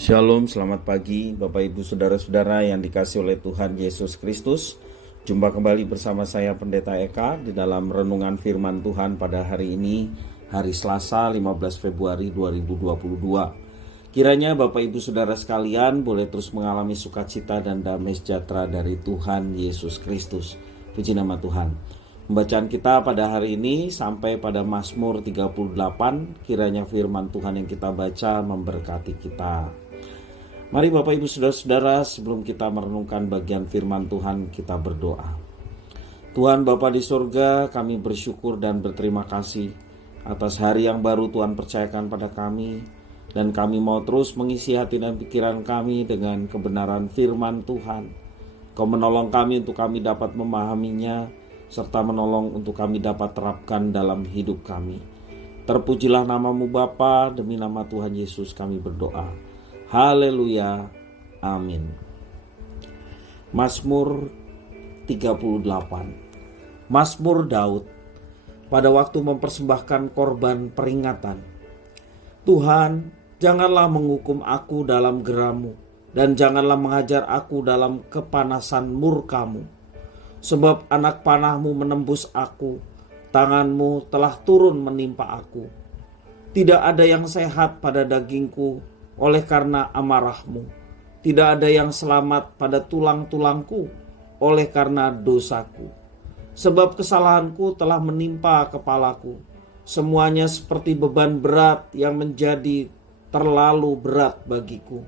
Shalom, selamat pagi Bapak Ibu Saudara-saudara yang dikasihi oleh Tuhan Yesus Kristus. Jumpa kembali bersama saya Pendeta Eka di dalam renungan firman Tuhan pada hari ini, hari Selasa 15 Februari 2022. Kiranya Bapak Ibu Saudara sekalian boleh terus mengalami sukacita dan damai sejahtera dari Tuhan Yesus Kristus. Puji nama Tuhan. Pembacaan kita pada hari ini sampai pada Mazmur 38, kiranya firman Tuhan yang kita baca memberkati kita. Mari Bapak Ibu Saudara-saudara, sebelum kita merenungkan bagian firman Tuhan, kita berdoa. Tuhan Bapa di surga, kami bersyukur dan berterima kasih atas hari yang baru Tuhan percayakan pada kami. Dan kami mau terus mengisi hati dan pikiran kami dengan kebenaran firman Tuhan. Kau menolong kami untuk kami dapat memahaminya, serta menolong untuk kami dapat terapkan dalam hidup kami. Terpujilah namamu Bapa, demi nama Tuhan Yesus kami berdoa. Haleluya, amin. Mazmur 38. Mazmur Daud pada waktu mempersembahkan korban peringatan. Tuhan, janganlah menghukum aku dalam geram-Mu, dan janganlah mengajar aku dalam kepanasan murka-Mu. Sebab anak panah-Mu menembus aku, tangan-Mu telah turun menimpa aku. Tidak ada yang sehat pada dagingku oleh karena amarah-Mu. Tidak ada yang selamat pada tulang-tulangku oleh karena dosaku. Sebab kesalahanku telah menimpa kepalaku. Semuanya seperti beban berat yang menjadi terlalu berat bagiku.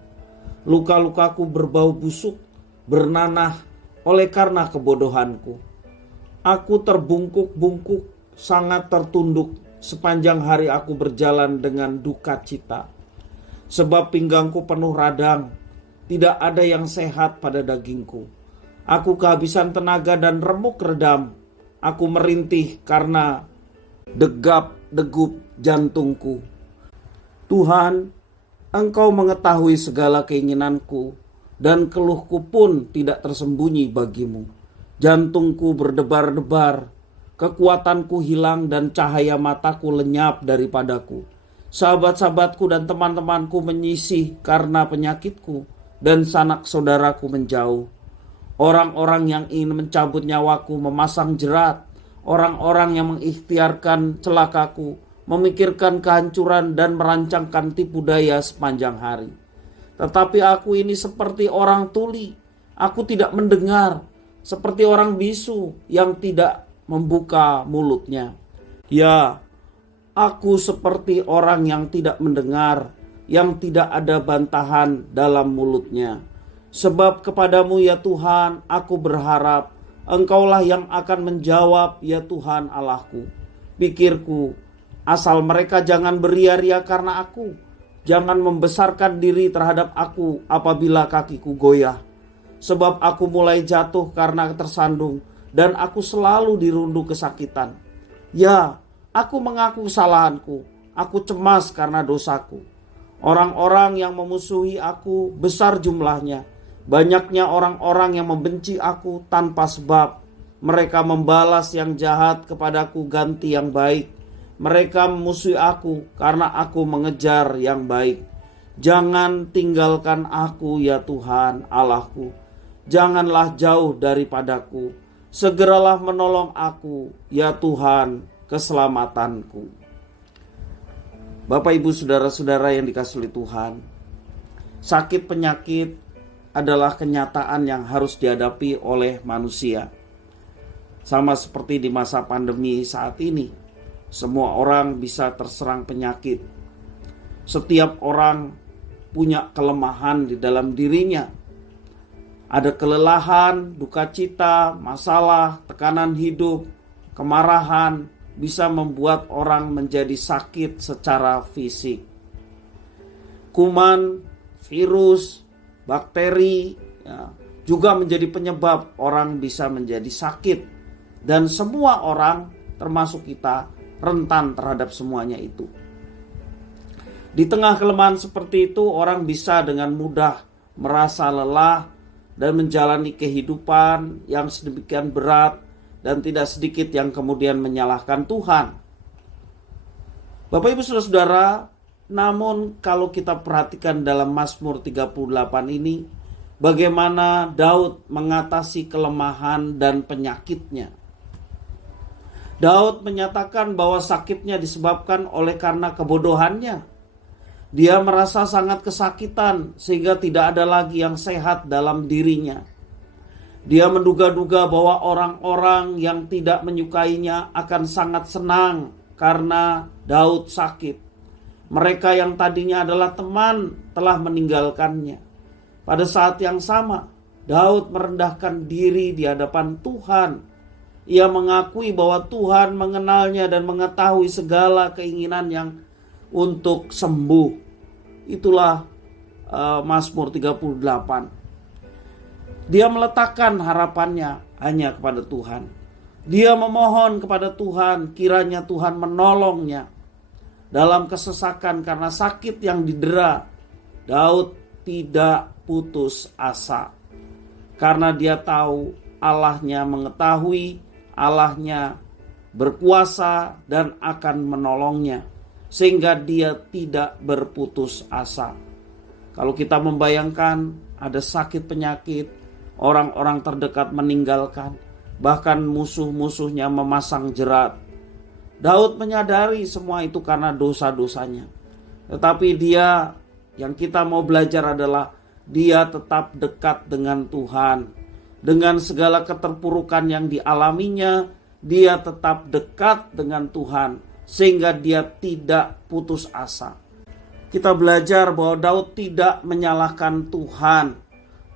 Luka-lukaku berbau busuk, bernanah oleh karena kebodohanku. Aku terbungkuk-bungkuk, sangat tertunduk, sepanjang hari aku berjalan dengan duka cita. Sebab pinggangku penuh radang, tidak ada yang sehat pada dagingku. Aku kehabisan tenaga dan remuk redam. Aku merintih karena degap-degup jantungku. Tuhan, Engkau mengetahui segala keinginanku, dan keluhku pun tidak tersembunyi bagimu. Jantungku berdebar-debar, kekuatanku hilang dan cahaya mataku lenyap daripadaku. Sahabat-sahabatku dan teman-temanku menyisih karena penyakitku, dan sanak saudaraku menjauh. Orang-orang yang ingin mencabut nyawaku memasang jerat. Orang-orang yang mengikhtiarkan celakaku memikirkan kehancuran dan merancangkan tipu daya sepanjang hari. Tetapi aku ini seperti orang tuli. Aku tidak mendengar, seperti orang bisu yang tidak membuka mulutnya. Ya, aku seperti orang yang tidak mendengar, yang tidak ada bantahan dalam mulutnya. Sebab kepadamu ya Tuhan, aku berharap. Engkaulah yang akan menjawab ya Tuhan Allahku. Pikirku, asal mereka jangan beria-ria karena aku. Jangan membesarkan diri terhadap aku apabila kakiku goyah. Sebab aku mulai jatuh karena tersandung, dan aku selalu dirundung kesakitan. Ya, aku mengaku kesalahanku, aku cemas karena dosaku. Orang-orang yang memusuhi aku besar jumlahnya. Banyaknya orang-orang yang membenci aku tanpa sebab. Mereka membalas yang jahat kepadaku ganti yang baik. Mereka memusuhi aku karena aku mengejar yang baik. Jangan tinggalkan aku ya Tuhan Allahku. Janganlah jauh daripadaku. Segeralah menolong aku ya Tuhan keselamatanku. Bapak Ibu Saudara-saudara yang dikasihi oleh Tuhan, sakit penyakit adalah kenyataan yang harus dihadapi oleh manusia. Sama seperti di masa pandemi saat ini, semua orang bisa terserang penyakit. Setiap orang punya kelemahan di dalam dirinya. Ada kelelahan, duka cita, masalah, tekanan hidup, kemarahan, bisa membuat orang menjadi sakit secara fisik. Kuman, virus, bakteri juga menjadi penyebab orang bisa menjadi sakit. Dan semua orang, termasuk kita, rentan terhadap semuanya itu. Di tengah kelemahan seperti itu, orang bisa dengan mudah merasa lelah dan menjalani kehidupan yang sedemikian berat, dan tidak sedikit yang kemudian menyalahkan Tuhan. Bapak Ibu Saudara-saudara, Namun kalau kita perhatikan dalam Mazmur 38 ini, bagaimana Daud mengatasi kelemahan dan penyakitnya. Daud menyatakan bahwa sakitnya disebabkan oleh karena kebodohannya. Dia merasa sangat kesakitan sehingga tidak ada lagi yang sehat dalam dirinya. Dia menduga-duga bahwa orang-orang yang tidak menyukainya akan sangat senang karena Daud sakit. Mereka yang tadinya adalah teman telah meninggalkannya. Pada saat yang sama, Daud merendahkan diri di hadapan Tuhan. Ia mengakui bahwa Tuhan mengenalnya dan mengetahui segala keinginan yang untuk sembuh. Itulah Mazmur 38. Dia meletakkan harapannya hanya kepada Tuhan. Dia memohon kepada Tuhan, kiranya Tuhan menolongnya dalam kesesakan karena sakit yang didera. Daud tidak putus asa karena dia tahu Allahnya mengetahui, Allahnya berkuasa dan akan menolongnya, sehingga dia tidak berputus asa. Kalau kita membayangkan ada sakit penyakit, orang-orang terdekat meninggalkan, bahkan musuh-musuhnya memasang jerat, Daud menyadari semua itu karena dosa-dosanya. Tetapi dia, yang kita mau belajar adalah dia tetap dekat dengan Tuhan. Dengan segala keterpurukan yang dialaminya, dia tetap dekat dengan Tuhan sehingga dia tidak putus asa. Kita belajar bahwa Daud tidak menyalahkan Tuhan.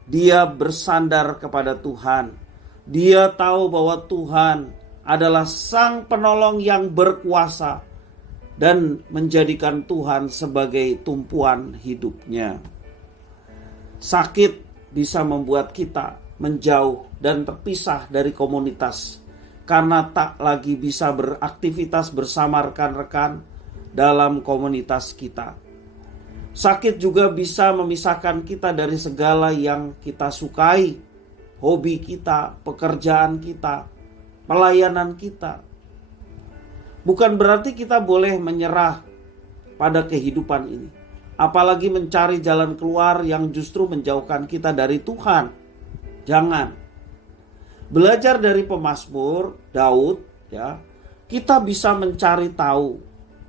Dia bersandar kepada Tuhan. Dia tahu bahwa Tuhan adalah Sang Penolong yang berkuasa dan menjadikan Tuhan sebagai tumpuan hidupnya. Sakit bisa membuat kita menjauh dan terpisah dari komunitas karena tak lagi bisa beraktivitas bersama rekan-rekan dalam komunitas kita. Sakit juga bisa memisahkan kita dari segala yang kita sukai, hobi kita, pekerjaan kita, pelayanan kita. Bukan berarti kita boleh menyerah pada kehidupan ini, apalagi mencari jalan keluar yang justru menjauhkan kita dari Tuhan. Jangan. Belajar dari pemazmur Daud, ya, kita bisa mencari tahu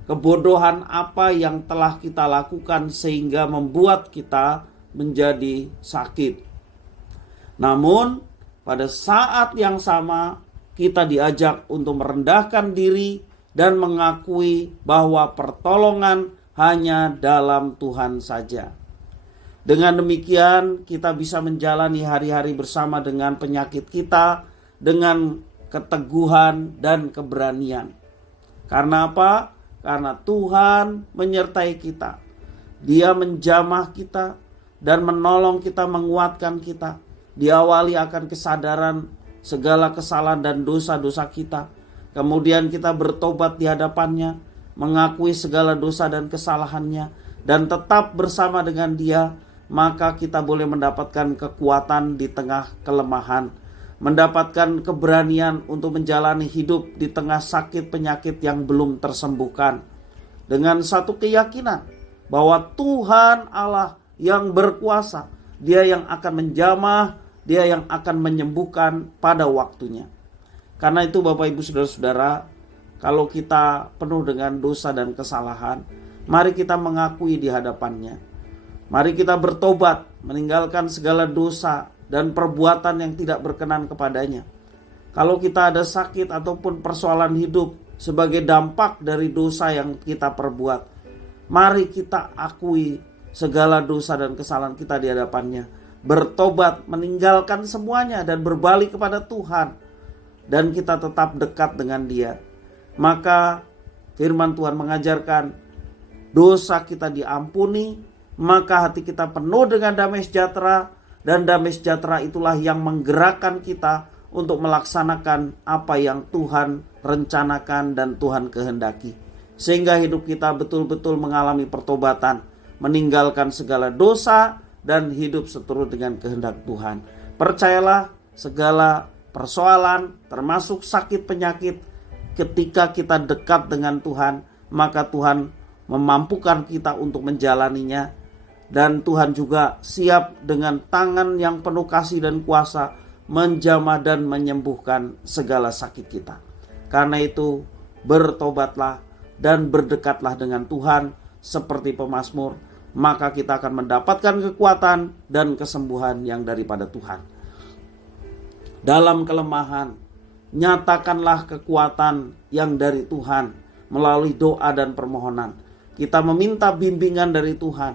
kebodohan apa yang telah kita lakukan sehingga membuat kita menjadi sakit. Namun pada saat yang sama kita diajak untuk merendahkan diri dan mengakui bahwa pertolongan hanya dalam Tuhan saja. Dengan demikian kita bisa menjalani hari-hari bersama dengan penyakit kita dengan keteguhan dan keberanian. Karena apa? Karena Tuhan menyertai kita. Dia menjamah kita dan menolong kita, menguatkan kita. Diawali akan kesadaran segala kesalahan dan dosa-dosa kita. Kemudian kita bertobat di hadapannya, mengakui segala dosa dan kesalahannya, dan tetap bersama dengan Dia. Maka kita boleh mendapatkan kekuatan di tengah kelemahan, mendapatkan keberanian untuk menjalani hidup di tengah sakit penyakit yang belum tersembuhkan, dengan satu keyakinan bahwa Tuhan Allah yang berkuasa, Dia yang akan menjamah, Dia yang akan menyembuhkan pada waktunya. Karena itu Bapak Ibu Saudara-saudara, kalau kita penuh dengan dosa dan kesalahan, mari kita mengakui di hadapannya. Mari kita bertobat, meninggalkan segala dosa dan perbuatan yang tidak berkenan kepadanya. Kalau kita ada sakit ataupun persoalan hidup sebagai dampak dari dosa yang kita perbuat, mari kita akui segala dosa dan kesalahan kita di hadapannya. Bertobat, meninggalkan semuanya dan berbalik kepada Tuhan. Dan kita tetap dekat dengan Dia. Maka firman Tuhan mengajarkan dosa kita diampuni, maka hati kita penuh dengan damai sejahtera, dan damai sejahtera itulah yang menggerakkan kita untuk melaksanakan apa yang Tuhan rencanakan dan Tuhan kehendaki. Sehingga hidup kita betul-betul mengalami pertobatan, meninggalkan segala dosa dan hidup seturut dengan kehendak Tuhan. Percayalah, segala persoalan termasuk sakit penyakit, ketika kita dekat dengan Tuhan, maka Tuhan memampukan kita untuk menjalaninya. Dan Tuhan juga siap dengan tangan yang penuh kasih dan kuasa menjamah dan menyembuhkan segala sakit kita. Karena itu bertobatlah dan berdekatlah dengan Tuhan seperti pemazmur, maka kita akan mendapatkan kekuatan dan kesembuhan yang daripada Tuhan. Dalam kelemahan, nyatakanlah kekuatan yang dari Tuhan melalui doa dan permohonan. Kita meminta bimbingan dari Tuhan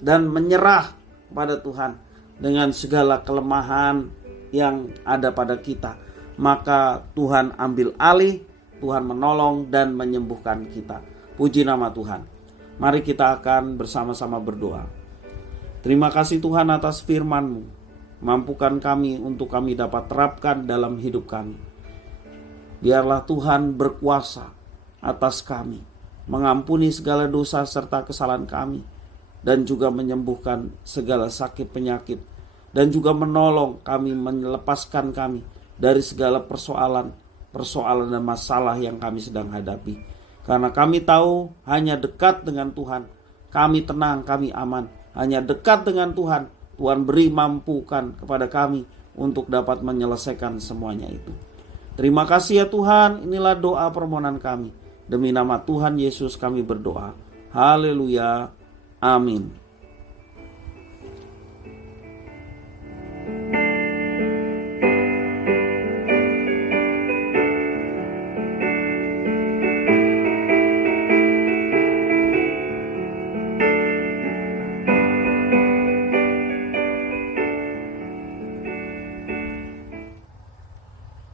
dan menyerah pada Tuhan dengan segala kelemahan yang ada pada kita. Maka Tuhan ambil alih, Tuhan menolong dan menyembuhkan kita. Puji nama Tuhan. Mari kita akan bersama-sama berdoa. Terima kasih Tuhan atas firman-Mu. Mampukan kami untuk kami dapat terapkan dalam hidup kami. Biarlah Tuhan berkuasa atas kami, mengampuni segala dosa serta kesalahan kami, dan juga menyembuhkan segala sakit penyakit, dan juga menolong kami, melepaskan kami dari segala persoalan dan masalah yang kami sedang hadapi. Karena kami tahu hanya dekat dengan Tuhan kami tenang, kami aman. Hanya dekat dengan Tuhan, Tuhan beri mampukan kepada kami untuk dapat menyelesaikan semuanya itu. Terima kasih ya Tuhan, inilah doa permohonan kami. Demi nama Tuhan Yesus kami berdoa. Haleluya. Amin.